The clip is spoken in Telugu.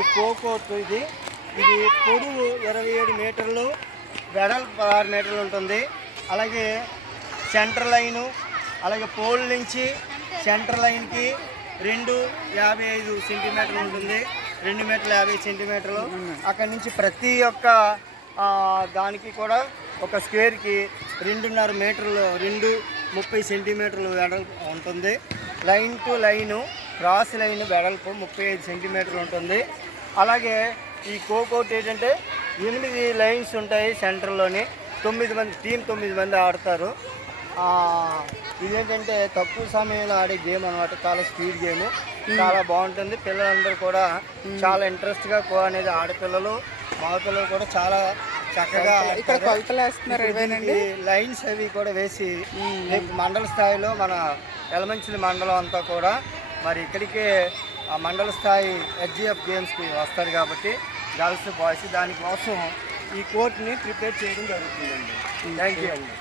ఈ కోర్టు ఇది పొడవు 27 మీటర్లు, వెడల్పు 16 మీటర్లు ఉంటుంది. అలాగే సెంటర్ లైను, అలాగే పోల్ నుంచి సెంటర్ లైన్కి 2.55 సెంటీమీటర్లు ఉంటుంది. 2 మీటర్ల 50 సెంటీమీటర్లు. అక్కడి నుంచి ప్రతి ఒక్క దానికి కూడా ఒక స్క్వేర్కి 2.5 మీటర్లు, 2.30 సెంటీమీటర్లు వెడల్పు ఉంటుంది. Line to line cross line వెడల్పు 35 సెంటీమీటర్లు ఉంటుంది. అలాగే ఈ కోర్ట్ ఏంటంటే 8 లైన్స్ ఉంటాయి సెంటర్లోని. 9 మంది టీం 9 మంది ఆడతారు. ఇదేంటంటే తక్కువ సమయంలో ఆడే గేమ్ అనమాట. చాలా స్పీడ్ గేమ్, చాలా బాగుంటుంది. పిల్లలందరూ కూడా చాలా ఇంట్రెస్ట్గా అనేది ఆడపిల్లలు మగపిల్లలు కూడా చాలా చక్కగా ఇక్కడ కొలతలు వేస్తున్నారు. లైన్స్ అవి కూడా వేసి రేపు మండల స్థాయిలో మన ఎలమంచిలి మండలం అంతా కూడా మరి ఇక్కడికే మండల స్థాయి హెచ్జిఎఫ్ గేమ్స్కి వస్తారు కాబట్టి గర్ల్స్ బాయ్స్ దానికోసం ఈ కోర్ట్ని ప్రిపేర్ చేయడం జరుగుతుందండి. థ్యాంక్ యూ అండి.